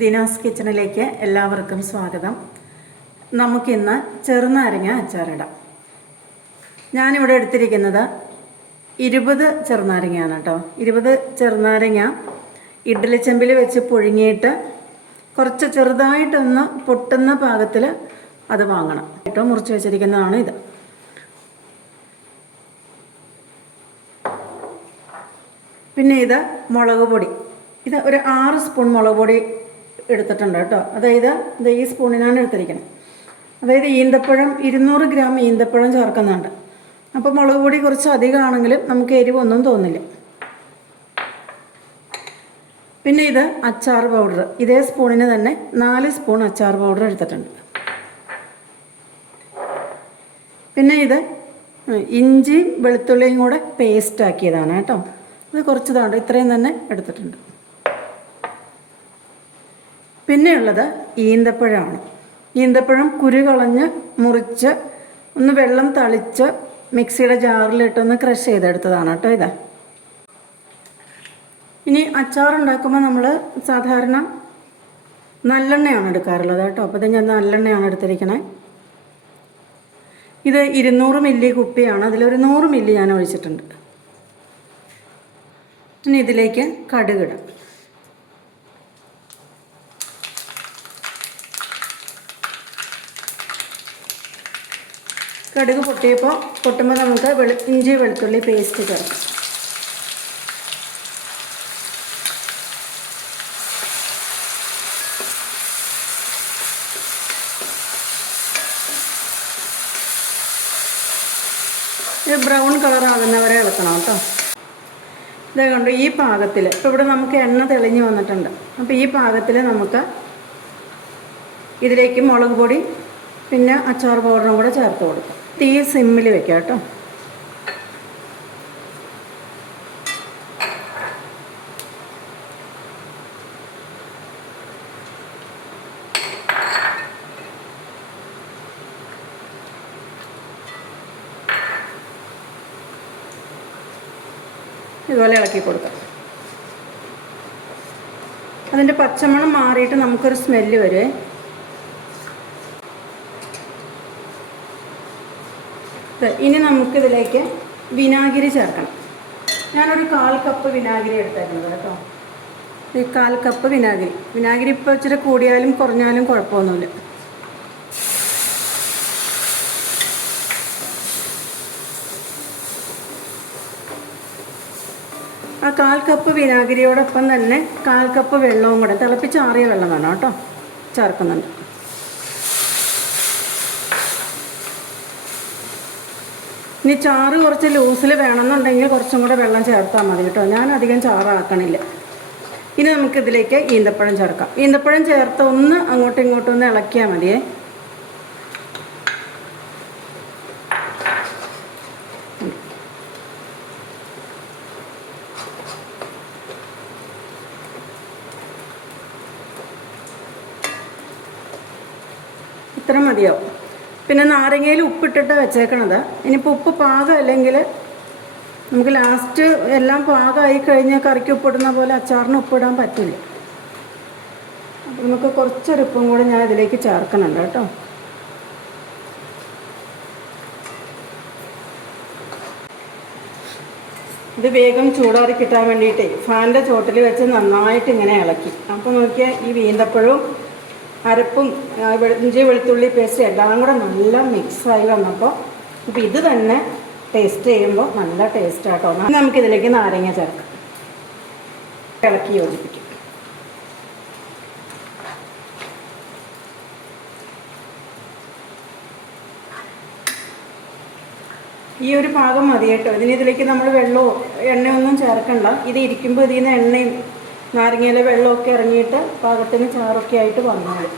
ദിനാസ് കിച്ചണിലേക്ക് എല്ലാവർക്കും സ്വാഗതം. നമുക്കിന്ന് ചെറുനാരങ്ങ അച്ചാറിടാം. ഞാനിവിടെ എടുത്തിരിക്കുന്നത് 20 ചെറുനാരങ്ങയാണ് കേട്ടോ. 20 ചെറുനാരങ്ങ ഇഡ്ഡലിച്ചെമ്പിൽ വെച്ച് പുഴുങ്ങിയിട്ട് കുറച്ച് ചെറുതായിട്ടൊന്ന് പൊട്ടുന്ന പാകത്തിൽ അത് വാങ്ങണം കേട്ടോ. മുറിച്ച് വെച്ചിരിക്കുന്നതാണ് ഇത്. പിന്നെ ഇത് മുളക് പൊടി. ഇത് ഒരു 6 സ്പൂൺ മുളക് പൊടി എടുത്തിട്ടുണ്ട് കേട്ടോ. അതായത് ഇത് ഈ സ്പൂണിനാണ് എടുത്തിരിക്കുന്നത്. അതായത് ഈന്തപ്പഴം 200 ഗ്രാം ഈന്തപ്പഴം ചേർക്കുന്നുണ്ട്. അപ്പോൾ മുളക് പൊടി കുറച്ച് അധികമാണെങ്കിലും നമുക്ക് എരിവൊന്നും തോന്നില്ല. പിന്നെ ഇത് അച്ചാർ പൗഡർ. ഇതേ സ്പൂണിന് തന്നെ 4 സ്പൂൺ അച്ചാർ പൗഡർ എടുത്തിട്ടുണ്ട്. പിന്നെ ഇത് ഇഞ്ചിയും വെളുത്തുള്ളിയും കൂടെ പേസ്റ്റ് ആക്കിയതാണ് കേട്ടോ. ഇത് കുറച്ച് താണ്ട് ഇത്രയും തന്നെ എടുത്തിട്ടുണ്ട്. പിന്നെയുള്ളത് ഈന്തപ്പഴമാണ്. ഈന്തപ്പഴം കുരു കളഞ്ഞ് മുറിച്ച് ഒന്ന് വെള്ളം തളിച്ച് മിക്സിയുടെ ജാറിലിട്ടൊന്ന് ക്രഷ് ചെയ്തെടുത്തതാണ് കേട്ടോ ഇത്. ഇനി അച്ചാറുണ്ടാക്കുമ്പോൾ നമ്മൾ സാധാരണ നല്ലെണ്ണയാണ് എടുക്കാറുള്ളത് കേട്ടോ. അപ്പോൾ ഇത് ഞാൻ നല്ലെണ്ണയാണ് എടുത്തിരിക്കണേ. ഇത് 200 മില്ലി കുപ്പിയാണ്. അതിലൊരു 100 മില്ലി ഞാൻ ഒഴിച്ചിട്ടുണ്ട്. ഇനി ഇതിലേക്ക് കടുകിടാം. കടുക് പൊട്ടുമ്പോൾ നമുക്ക് ഇഞ്ചി വെളുത്തുള്ളി പേസ്റ്റ് ചേർക്കാം. ഇത് ബ്രൗൺ കളറാകുന്നവരെ ഇളക്കണം കേട്ടോ. ഇതേ കണ്ടു ഈ പാകത്തിൽ. ഇപ്പോൾ ഇവിടെ നമുക്ക് എണ്ണ തെളിഞ്ഞ് വന്നിട്ടുണ്ട്. അപ്പോൾ ഈ പാകത്തിൽ നമുക്ക് ഇതിലേക്ക് മുളക് പൊടി പിന്നെ അച്ചാർ പൗഡറും കൂടെ ചേർത്ത് കൊടുക്കാം. തീ സിമ്മിൽ വെക്കാം കേട്ടോ. ഇതുപോലെ ഇളക്കി കൊടുക്കാം. അതിൻ്റെ പച്ചമണം മാറിയിട്ട് നമുക്കൊരു സ്മെല്ല് വരുമേ. ഇനി നമുക്കിതിലേക്ക് വിനാഗിരി ചേർക്കണം. ഞാനൊരു 1/4 കപ്പ് വിനാഗിരി എടുത്തായിരുന്നത് കേട്ടോ. ഈ 1/4 കപ്പ് വിനാഗിരി ഇപ്പോൾ ഇച്ചിരി കൂടിയാലും കുറഞ്ഞാലും കുഴപ്പമൊന്നുമില്ല. ആ 1/4 കപ്പ് വിനാഗിരിയോടൊപ്പം തന്നെ 1/4 കപ്പ് വെള്ളവും കൂടെ തിളപ്പിച്ചാറിയ വെള്ളം വേണം കേട്ടോ ചേർക്കുന്നുണ്ട്. ഇനി ചാറ് കുറച്ച് ലൂസിൽ വേണമെന്നുണ്ടെങ്കിൽ കുറച്ചും കൂടെ വെള്ളം ചേർത്താൽ മതി കേട്ടോ. ഞാൻ അധികം ചാറാക്കണില്ല. ഇനി നമുക്കിതിലേക്ക് ഈന്തപ്പഴം ചേർക്കാം. ഈന്തപ്പഴം ചേർത്ത് ഒന്ന് അങ്ങോട്ടും ഇങ്ങോട്ടും ഒന്ന് ഇളക്കിയാൽ മതിയേ. ഇത്ര മതിയാവും. പിന്നെ നാരങ്ങയിൽ ഉപ്പിട്ടിട്ട് വെച്ചേക്കണത്. ഇനിയിപ്പോൾ ഉപ്പ് പാകം അല്ലെങ്കിൽ നമുക്ക് ലാസ്റ്റ് എല്ലാം പാകമായി കഴിഞ്ഞാൽ കറിക്ക് ഉപ്പിടുന്ന പോലെ അച്ചാറിന് ഉപ്പിടാൻ പറ്റില്ല. അപ്പോൾ നമുക്ക് കുറച്ചൊരു ഉപ്പും കൂടെ ഞാൻ ഇതിലേക്ക് ചേർക്കുന്നുണ്ട് കേട്ടോ. ഇത് വേഗം ചൂടാറി കിട്ടാൻ വേണ്ടിയിട്ടേ ഫാനിൻ്റെ ചോട്ടിൽ വെച്ച് നന്നായിട്ട് ഇങ്ങനെ ഇളക്കി. അപ്പോൾ നോക്കിയാൽ ഈ ഈന്തപ്പഴവും അരപ്പും ഇഞ്ചി വെളുത്തുള്ളി പേസ്റ്റ് എല്ലാം കൂടെ നല്ല മിക്സായി വന്നപ്പോൾ ഇപ്പോൾ ഇത് തന്നെ ടേസ്റ്റ് ചെയ്യുമ്പോൾ നല്ല ടേസ്റ്റാട്ടോ. നമുക്കിതിലേക്ക് നാരങ്ങ ചേർക്കാം. ഇളക്കി യോജിപ്പിക്കും. ഈ ഒരു പാകം മതി കേട്ടോ. ഇതിലേക്ക് നമ്മൾ വെള്ളമോ എണ്ണയൊന്നും ചേർക്കണ്ട. ഇത് ഇരിക്കുമ്പോൾ ഇതിൽ നിന്ന് എണ്ണയും നാരങ്ങയിലെ വെള്ളമൊക്കെ ഇറങ്ങിയിട്ട് പാകത്തിന് ചാറൊക്കെ ആയിട്ട് വന്നോളും.